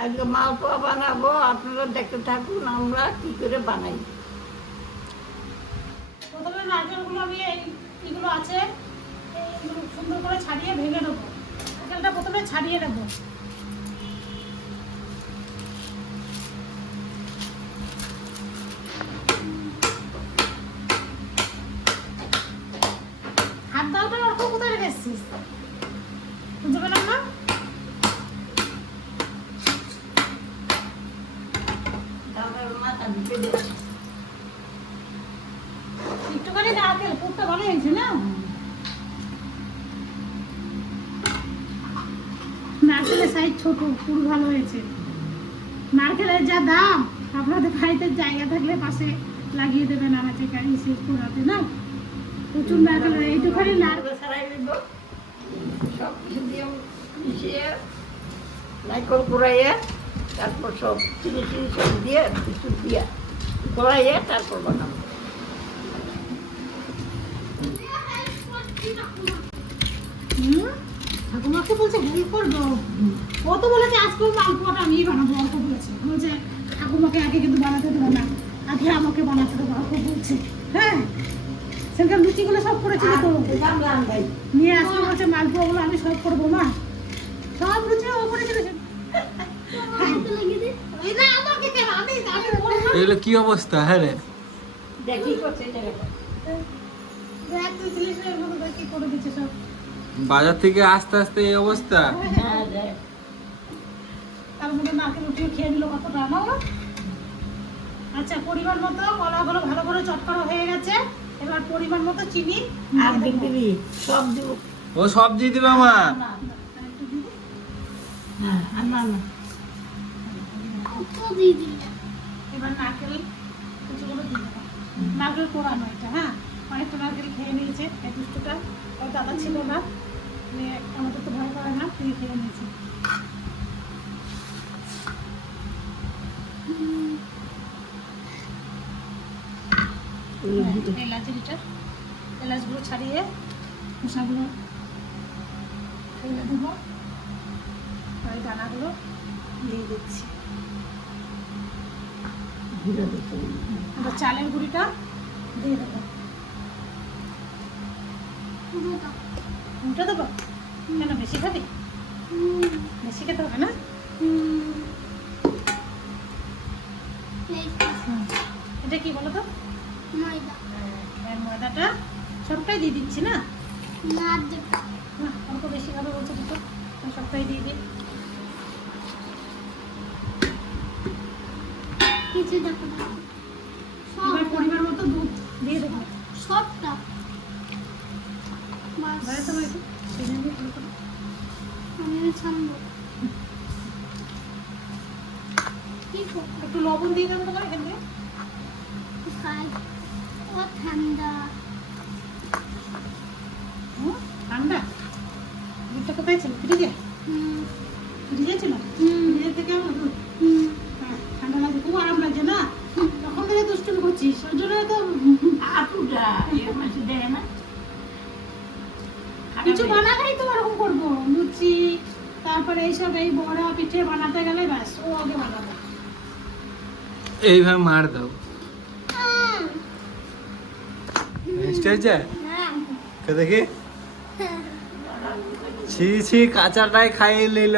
আজকে মালপোয়া বানাবো, আপনারা দেখতে থাকুন আমরা কি করে বানাই। প্রথমে নারকেলগুলো আমি এইগুলো আছে এইগুলো সুন্দর করে ছাড়িয়ে ভেঙে নেবো। নারকেলটা প্রথমে ছাড়িয়ে নেবো। হাত দাওটা অর্থ কোথায় রেখে এসছিস? বুঝতে পেলাম না। মাথা ঢুকে দেবে। একটুখানি নারকেল পুরটা ভালো হয়েছে না? নারকেলের সাইজ ছোট, পুর ভালো হয়েছে। নারকেলের যা দাম, আপনাদের বাড়িতে জায়গা থাকলে পাশে লাগিয়ে দেবেন আনাচে গাড়ি শেষ করাতে না। প্রচুর নারকেল, এইটুখানি নারকেল ছাড়াই নেব, সব কিছু দিয়ে মিশিয়ে নারকেল কুড়াইয়ে তারপর সব চিনি চিনি সব দিয়ে কিছু দিয়ে কুড়াইয়ে তারপর বানাবো। ঠাকুমাকে বলছে হেল্প করবো। ও তো বলেছে আজকে মালপোয়াটা আমি বানাবো, অল্প বলেছে। বলছে ঠাকুমাকে আগে কিন্তু বানাতে দেবো না, আগে আমাকে বানাতে দেবো, অল্প বলছে। হ্যাঁ, সেখানে লুচিগুলো সব করেছিল তো, নিয়ে আসতে বলছে মালপোয়াগুলো আমি সব করবো মা। সব লুচি ও করেছিল। এগুলো কি অবস্থা? হ্যাঁ রে, দেখি করছে দেখ তুই ছিলিস না, এর মধ্যে দেখ কি করে দিচ্ছে সব। বাজার থেকে আস্তে আস্তে এই অবস্থা। হ্যাঁ দেখ। তার মধ্যে নারকেল উঠিয়ে খেয়ে নিল কতটা না ওরা। আচ্ছা, পরিমাণ মতো কলাগুলো ভালো করে চটকানো হয়ে গেছে। এবার পরিমাণ মতো চিনি আর দিবি সব দিব। ও সব দিয়ে দিবে মা। হ্যাঁ আর না না এবার নারকেল কুচিগুলো দিয়ে দেবো। নারকেল কোড়ানো এটা। হ্যাঁ, অনেকটা নারকেল খেয়ে নিয়েছে। এই দুষ্টটা ওর দাদা ছিল না, আমাদের তো ভয় করে না, তিনি খেয়ে নিয়েছে। এলাচিটা, এলাচগুলো ছাড়িয়ে খোসাগুলো ফেলে দেবো। ওই দানাগুলো দিয়ে দিচ্ছি। ঘুরে দেখো। এবার চালের গুঁড়িটা দিয়ে দেবো। উল্টে দেবো কেন? বেশি খাবি? বেশি খেতে হবে না। এটা কি বলো তো? ময়দাটা সবটাই দিয়ে দিচ্ছি না, অল্প বেশি খাবে বলছো দুটো, সবটাই দিয়ে দিই। এবার পরিমাণ মতো দুধ দিয়ে দেবো। সবটা বাইরে তো একটু চিনি দিয়ে ভালো করে। আমি ছাড়বো একটু লবণ দিয়ে দেবো তোমার এখান থেকে। ও ঠান্ডা ঠান্ডা দুধটা কোথায় ছিল? ফ্রিজে? ফ্রিজে ছিল? ফ্রিজের থেকে আমার দুধ। হ্যাঁ, ঠান্ডা লাগছে, খুব আরাম লাগছে না? তখন থেকে দুষ্টুমি করছিস, ওই জন্য তো আটুটা এর মাঝে দেয় না। কিছু বানালেই তো ওরকম করবো। লুচি, তারপরে এইসব এই বড়া পিঠে বানাতে গেলে ব্যাস ও আগে বানাবো। এইভাবে মার দাও। মিষ্টি হয়েছে? কে দেখি। ছি ছি, কাঁচাটাই খাইয়ে নিল।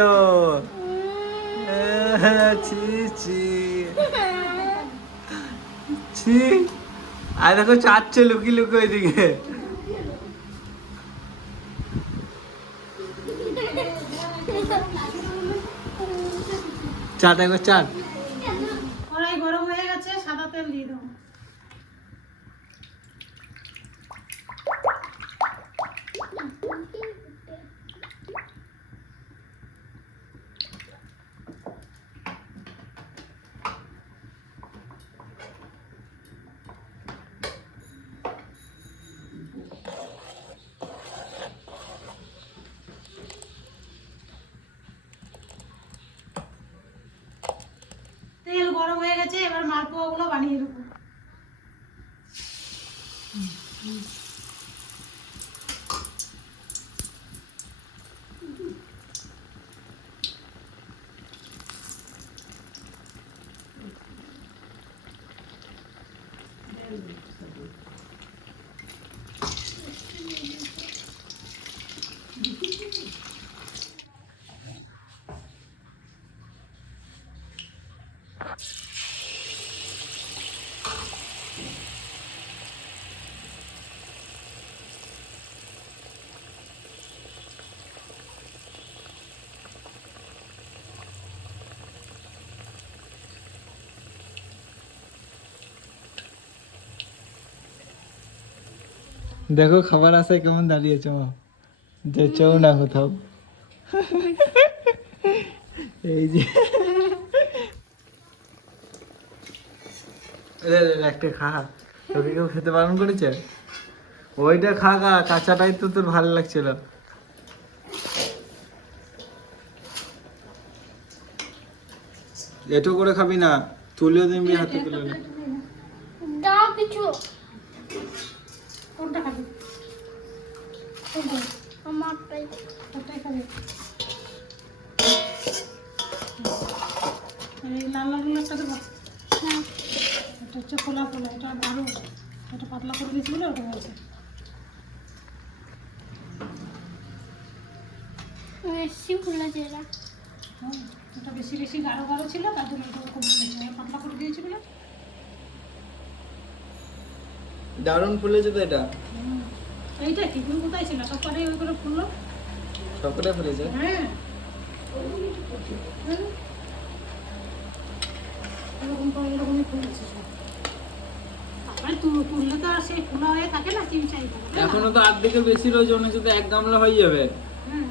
ছি ছি ছি। আর দেখো চাচ্ছে লুকি লুকি ওইদিকে। চাট একবার চাট। কড়াই গরম হয়ে গেছে, সাদা তেল দিয়ে দেবো। তেল গরম হয়ে গেছে, এবার মালপোয়াগুলো বানিয়ে দেবো। দেখো খাবার আসায় কেমন দাঁড়িয়েছে মা, যেছেও না কোথাও। এই যে একটা খা, তোকে কেউ খেতে বারণ করেছে? ওইটা খা, কাঁচাটাই তো তোর ভালো লাগছিল। এটু করে খাবি না, তুলেও দিবি হাতে তুলে নে। দাও কিছু। কোনটা খাবি? কোনটা? আমারটাই। কোনটাই খাবি? এই লাল লাল গুলো একটা দেবো। হ্যাঁ। এটা হচ্ছে খোলা খোলা, এটা আরো এটা পাতলা করে দিয়েছি বলে ওটা হয়েছে। বেশি ফুলেছে এরা। এটা বেশি বেশি গাঢ় গাঢ় ছিল, তার জন্য এটা ওরকম হয়েছে। পাতলা করে দিয়েছি বলে। দারুণ ফুলেছে তো এটা। এইটা কি তুমি কোথায় ছিল? সব কটাই ওই করে ফুললো। সবকটা ফুলেছে। হ্যাঁ এরকম করে এরকমই ফুলেছে সব। তারপরে তুললে তো আর সেই ফুলা হয়ে থাকে না, চিমচাই থাকে, তাই না? এখনো তো অর্ধেকের বেশি রয়েছে, মনে হচ্ছে তো এক গামলা হয়ে যাবে। হুম।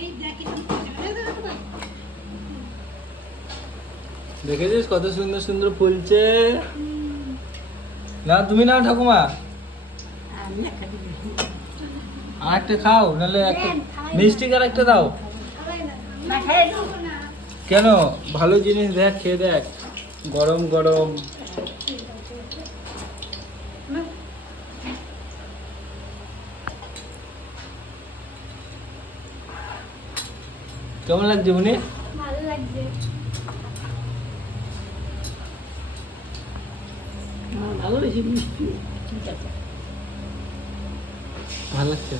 এই দেখ এরকম ফুলেছে। এই দেখ, দেখ, দেখ। দেখেছিস কত সুন্দর সুন্দর ফুলছে। না তুমি না ঠাকুমা, আমি না খাবি না। আর একটা খাও, নাহলে একটা মিষ্টি আর একটা দাও। না খাই না। কেন, ভালো জিনিস দেখ, খেয়ে দেখ, গরম গরম। না, কেমন লাগছে উনি? ভালো লাগছে। ভালো বেশি মিষ্টি, ঠিক আছে। ভালো লাগছে।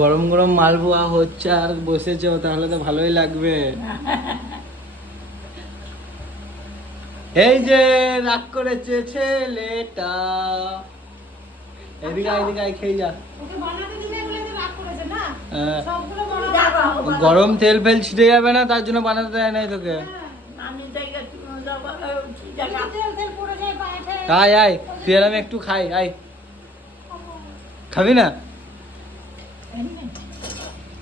গরম গরম মালপোয়া হচ্ছে আর বসেছো, তাহলে তো ভালোই লাগবে। এই যে রাগ করেছে ছেলেটা, এদিকে আয়, এদিকে আয়, খেয়ে যা। ওকে বানাতে দিলে বলে তো রাগ করেছে না? হ্যাঁ। সবগুলো বানাতে দেখো, গরম তেল ফেল ছিটে যাবে না, তার জন্য বানাতে দেয় নাই তোকে। আমি জায়গা ঠিক আছে। তেল তেল পড়ে যায় পায়েতে। আয় আয়, তুই আর আমি একটু খাই, আয়। খাবি না?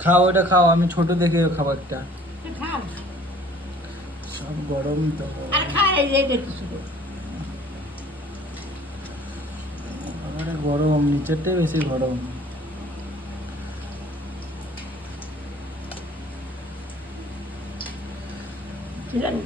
খাও, ওটা খাও, আমি ছোট দেখে খাবারটা। তুই খা। সব গরম তো। আর খাই এই দেখি শুধু। খাবারে গরম, নিচেরটাই বেশি গরম। কিরানি